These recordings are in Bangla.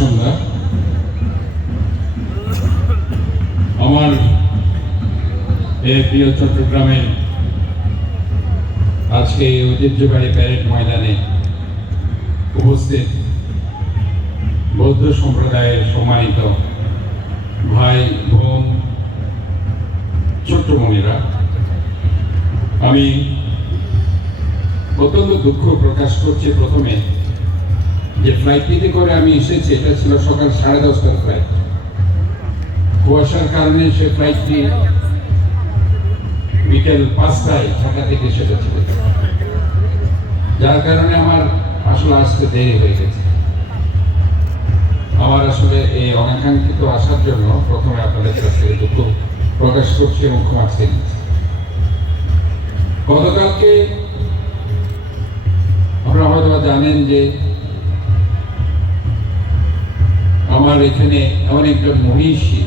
সন্ধ্যা। আমার এই প্রিয় চট্টগ্রামের আজকে ঐতিহ্যবাহী প্যারেড ময়দানে উপস্থিত বৌদ্ধ সম্প্রদায়ের সম্মানিত ভাই বোন, ছোট্ট বোনেরা, আমি অত্যন্ত দুঃখ প্রকাশ করছি প্রথমে যে ফ্লাইটটিতে করে আমি এসেছি, এটা ছিল সকাল 10:30টার ফ্লাইট। কুয়াশার কারণে সে ফ্লাইটটি বিকেল 5টায় ঢাকা থেকে সেটা ছিল, যার কারণে আমার আসলে আসতে দেরি হয়ে গেছে। আমার আসলে এই অনাকাঙ্ক্ষিত আসার জন্য প্রথমে আপনাদের কাছ থেকে দুঃখ প্রকাশ করছি এবং ক্ষমা চেয়ে। গতকালকে আপনারা হয়তো জানেন যে আমার এখানে এমন একটা মহিষী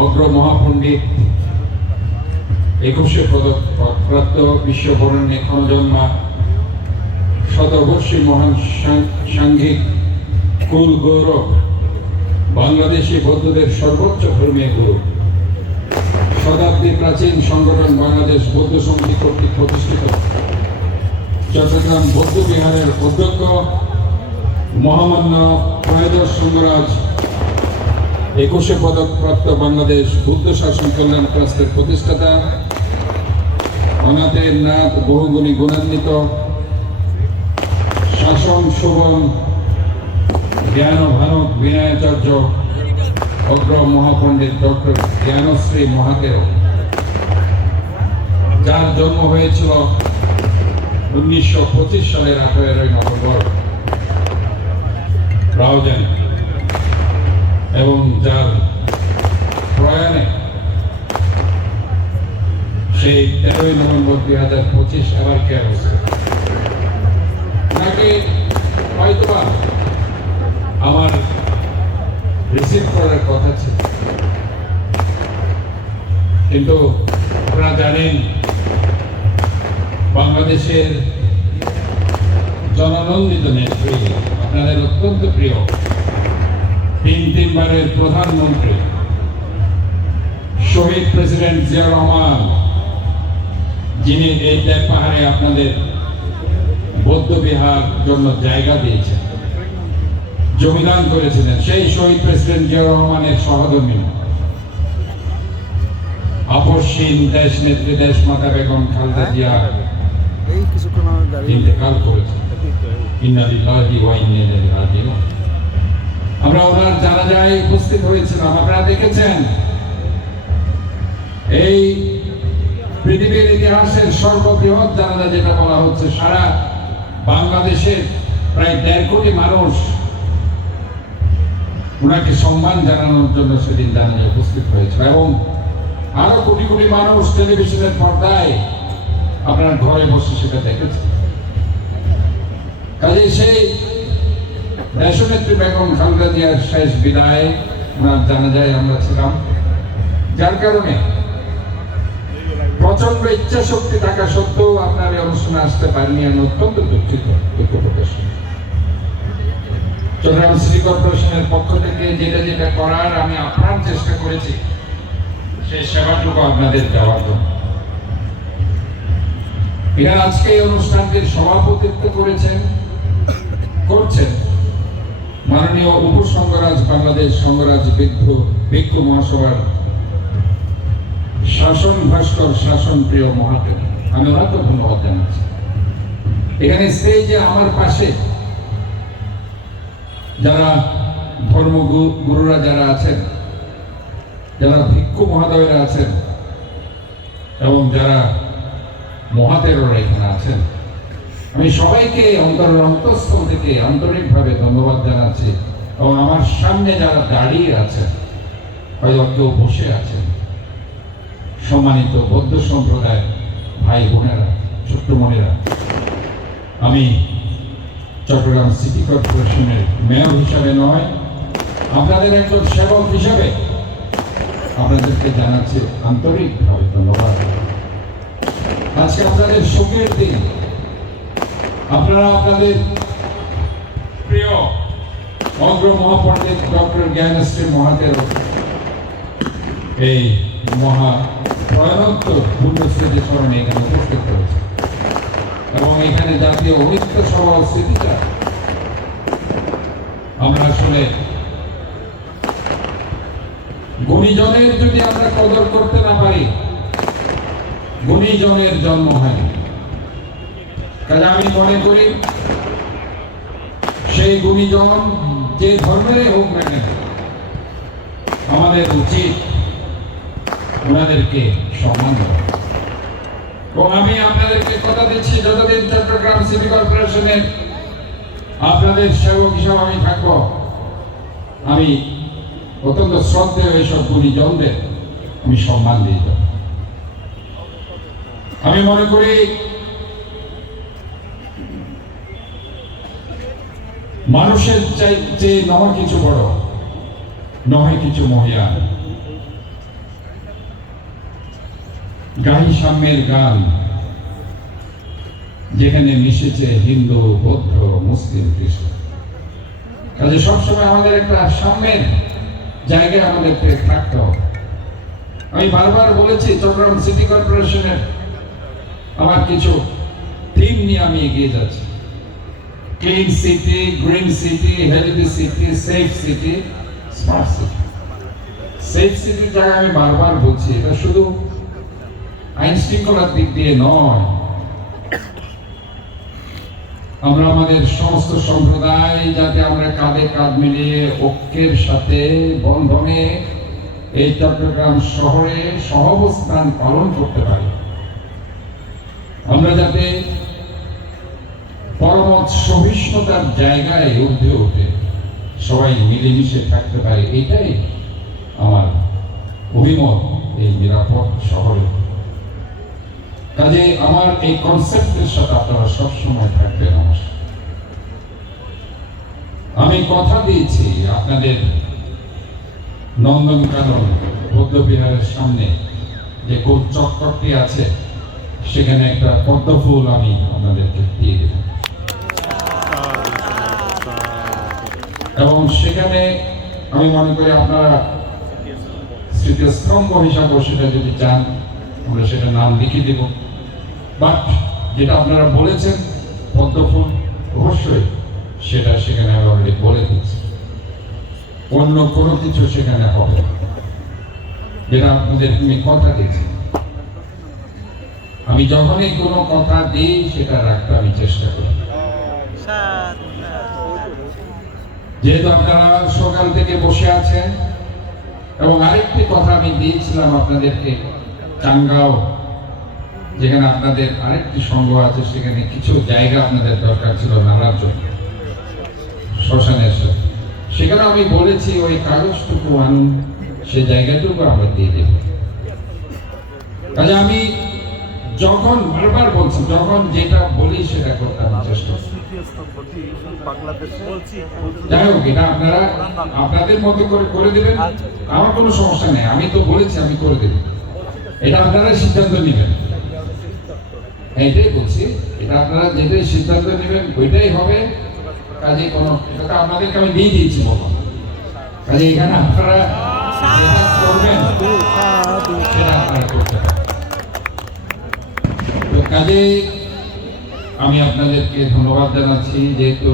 অগ্র মহাপণ্ডিত 21 পদক প্রাপ্ত বিশ্ববরেণ্যে ক্ষণজন্মা শতবর্ষী মহান সাংঘিক কুল গৌরব, বাংলাদেশি বৌদ্ধদের সর্বোচ্চ ধর্মীয় গুরু, শতাব্দী প্রাচীন সংগঠন বাংলাদেশ বৌদ্ধ সমিতি কর্তৃক প্রতিষ্ঠিত চট্টগ্রাম বৌদ্ধ বিহারের অধ্যক্ষ মহামান্য ত্রয়োদশ সংঘরাজ 21 পদক প্রাপ্ত বাংলাদেশ বুদ্ধ শাসন কল্যাণ ট্রাস্টের প্রতিষ্ঠাতা, অনাথের নাথ, বহুগুণী গুণান্বিত, শাসন শোভন জ্ঞান ভানক বিনয়াচার্য অগ্র মহাপণ্ডিত ডক্টর জ্ঞানশ্রী মহাতের, যার জন্ম হয়েছিল 1925 সালের 18 নভেম্বর রাউজান, এবং যার প্রয়াণে সেই 13 নভেম্বর 2025 আবার কেয়ার হচ্ছে। তাকে হয়তোবা আমার রিসিভ করার কথা ছিল, কিন্তু আপনারা জানেন বাংলাদেশের জননন্দিত নেত্রী, আপনাদের অত্যন্ত প্রিয়, তিনবারের প্রধানমন্ত্রী শহীদ প্রেসিডেন্ট জিয়া রহমান, যিনি এই ত্যাগ পাহাড়ে আপনাদের বৌদ্ধ বিহার জন্য জায়গা দিয়েছেন, জমিদান করেছিলেন, সেই শহীদ প্রেসিডেন্ট জিয়া রহমানের সহধর্মী আপসহীন দেশ নেত্রী দেশ মাতা বেগম খালেদা জিয়া ইন্তেকাল করেছেন। ইন্না লিল্লাহি ওয়া ইন্না ইলাইহি রাজিউন। আমরা ওনার জানাজায় উপস্থিত হয়েছিলাম। আপনারা দেখেছেন এই পৃথিবীর ইতিহাসের সর্ববৃহৎ জানাজা যেটা বলা হচ্ছে, সারা বাংলাদেশের প্রায় 1.5 কোটি মানুষ ওনাকে সম্মান জানানোর জন্য সেদিন জানাজায় উপস্থিত হয়েছিল, এবং আরো কোটি কোটি মানুষ টেলিভিশনের পর্দায় আপনার ঘরে বসে সেটা দেখেছে। কাজে সেই দেশনেত্রী বেগম খালেদা জিয়ার শেষ বিদায় ওনার জানাজায় আমরা ছিলাম, যার কারণে প্রচন্ড ইচ্ছা শক্তি থাকা সত্ত্বেও আপনার এই অনুষ্ঠানে আসতে পারেনি। আমি অত্যন্ত দুঃখিত, দুঃখ প্রকাশ করি। চট্টগ্রাম সিটি কর্পোরেশনের পক্ষ থেকে যেটা যেটা করার আমি আপ্রাণ চেষ্টা করেছি, সেই সেবাটুকু আপনাদের দেওয়ার জন্য। এখানে আজকে এই অনুষ্ঠানটির সভাপতিত্ব করছেন মাননীয় উপসংঘরাজ বাংলাদেশ সংঘরাজ ভিক্ষু মহাসভার শাসন ভাস্কর শাসন প্রিয় মহাদেব। আমি ওনাকে ধন্যবাদ জানাচ্ছি। এখানে স্টেজে আমার পাশে যারা ধর্মগুরুরা যারা আছেন, যারা ভিক্ষু মহাদয়রা আছেন, এবং যারা মহাতেররা এখানে আছেন, আমি সবাইকে অন্তরের অন্তঃস্থল থেকে আন্তরিকভাবে ধন্যবাদ জানাচ্ছি। এবং আমার সামনে যারা দাঁড়িয়ে আছেন, হয়তো কেউ বসে আছেন, সম্মানিত বৌদ্ধ সম্প্রদায় ভাই বোনেরা, ছোট্ট বোনেরা, আমি চট্টগ্রাম সিটি কর্পোরেশনের মেয়র হিসাবে নয়, আপনাদের একজন সেবক হিসাবে আপনাদেরকে জানাচ্ছি আন্তরিকভাবে ধন্যবাদ। আজকে আপনাদের শোকের দিন, আপনারা আপনাদের প্রিয় অগ্র মহাপণ্ডিত ডক্টর জ্ঞানশ্রী মহাতের এই মহা প্রয়াণোত্তর পুণ্যস্মৃতি স্মরণে এখানে উপস্থিত করেছে এবং এখানে জাতীয় ঐক্য সভার স্মৃতিটা আমরা আসলে গুণীজনের যদি আমরা কদর করতে না পারি, গুণীজনের জন্ম হয়। কাজে আমি মনে করি সেই গুণীজন যে ধর্মেরই হোক না কেন, আমাদের উচিত ওনাদেরকে সম্মান করা। এবং আমি আপনাদেরকে কথা দিচ্ছি, যতদিন চট্টগ্রাম সিটি কর্পোরেশনের আপনাদের সেবক হিসাবে আমি থাকবো, আমি অত্যন্ত শ্রদ্ধেয় এইসব গুণীজনদের আমি সম্মান দিয়ে যাব। আমি মনে করি মানুষের চাইতে নয় কিছু বড়, নয় কিছু মহিয়ান। গাহি সাম্যের গান, যেখানে মিশেছে হিন্দু, বৌদ্ধ, মুসলিম, খ্রিস্টান। কাজে সবসময় আমাদের একটা সাম্যের জায়গায় আমাদেরকে থাকতে হবে। আমি বারবার বলেছি, চট্টগ্রাম সিটি কর্পোরেশনের আমার কিছু থিম নিয়ে আমি এগিয়ে যাচ্ছি। Clean city, green city, healthy city, safe city, smart city. Safe সিটির জায়গায় আমি বারবার বলছি, এটা শুধু আইন শৃঙ্খলার দিক দিয়ে নয়, আমরা আমাদের সমস্ত সম্প্রদায় যাতে আমরা কাঁধে কাঁধ মিলিয়ে ঐক্যের সাথে বন্ধনে এই চট্টগ্রাম শহরে সহাবস্থান পালন করতে পারি, আমরা যাতে পরমত সহিষ্ণুতার জায়গায় ঊর্ধ্বে উঠে সবাই মিলেমিশে থাকতে পারি, এটাই আমার অভিমত এই নিরাপদ শহরে। কাজে আমার এই কনসেপ্টের সাথে আপনারা সবসময় থাকবেন। আমার আমি কথা দিয়েছি আপনাদের নন্দনকানন বৌদ্ধবিহারের সামনে যে গোল চক্করটি আছে, সেখানে একটা পদ্ম ফুল আমি আপনাদেরকে দিয়ে দেব এবং সেখানে আমি মনে করি আপনারা স্মৃতিস্তম্ভ হিসাবে সেটা যদি চান আমরা সেটা নাম লিখে দেব। বাট যেটা আপনারা বলেছেন পদ্ম ফুল, অবশ্যই সেটা সেখানে আমি অলরেডি বলে দিচ্ছি, অন্য কোনো কিছু সেখানে হবে, যেটা আপনাদের তুমি কথা দিয়েছি। আমি যখনই কোনো কথা দিই সেটা রাখতে আমি চেষ্টা করি। যেহেতু আপনারা সকাল থেকে বসে আছেন, এবং আরেকটি কথা আমি দিয়েছিলাম আপনাদেরকে, টাঙ্গাও যেখানে আপনাদের আরেকটি সংঘ আছে, সেখানে কিছু জায়গা আপনাদের দরকার ছিল নালার জন্য, শ্মশানের সাথে, সেখানে আমি বলেছি ওই কাগজটুকু আনুন, সে জায়গাটুকু আমরা দিয়ে দেব। কাজে আমি যখন বারবার বলছি, যখন যেটা বলি সেটা করতে আমি চেষ্টা করি। যাই হোক, এটা আপনারা আপনাদের মতো করে দেবেন, আমার কোনো সমস্যা নেই। আমি তো বলেছি আমি করে দেব, এটা আপনারা সিদ্ধান্ত নেবেন। এটাই বলছি, এটা আপনারা যেটাই সিদ্ধান্ত নেবেন ওইটাই হবে। কাজে কোনো এটা আপনাদেরকে আমি দিয়ে দিয়েছি বলো, কাজে এখানে আপনারা যেটা করবেন সেটা আপনারা করতে পারেন। তো কাজে আমি আপনাদেরকে ধন্যবাদ জানাচ্ছি, যেহেতু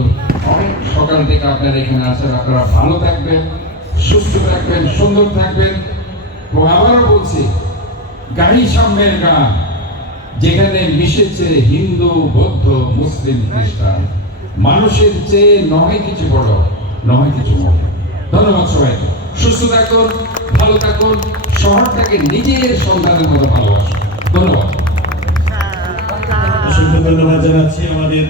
অনেক সকাল থেকে আপনারা এখানে আছেন। আপনারা ভালো থাকবেন, সুস্থ থাকবেন, সুন্দর থাকবেন। তো আবারও বলছি, গাহি সাম্যের গান, যেখানে মিশেছে হিন্দু, বৌদ্ধ, মুসলিম, খ্রিস্টান, মানুষের চেয়ে নয় কিছু বড়, নয় কিছু বড়। ধন্যবাদ সবাইকে। সুস্থ থাকুন, ভালো থাকুন, শহরটাকে নিজের সন্তানের মতো ভালোবাসুন। ধন্যবাদ। অসংখ্য ধন্যবাদ জানাচ্ছি আমাদের